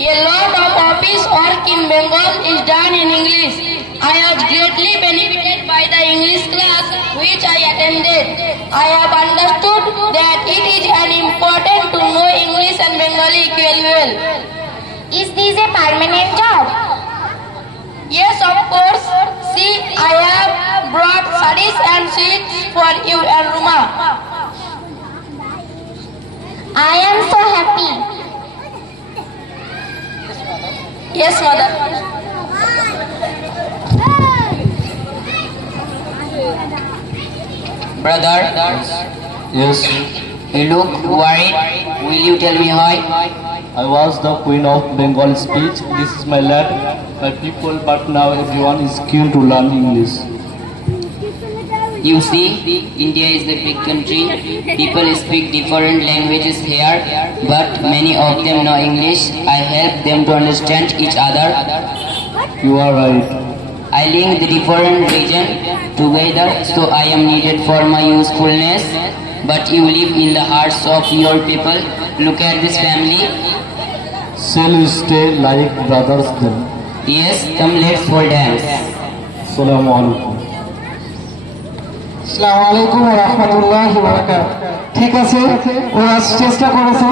A lot of office work in Bengal is done in English. I was greatly benefited by the English class which I attended. I have understood that it is important to know English and Bengali equally well. Is this a permanent job? Yes, of course. See, I have brought sarees and sweets for you and Ruma. I am so happy. Yes, mother. Brother, Yes, you look worried. Will you tell me why? I was the Queen of Bengal speech. This is my land, my people, but now everyone is keen to learn English. You see, India is a big country. People speak different languages here, but many of them know English. I help them to understand each other. You are right. I link the different regions together, so I am needed for my usefulness. But you live in the hearts of your people. Look at this family. Shall we stay like brothers then? Yes, come let's hold hands. Assalamu alaikum. আসসালামু আলাইকুম ওয়া রাহমাতুল্লাহি ওয়া বারাকাতুহু। ঠিক আছে, ওরা চেষ্টা করেছে।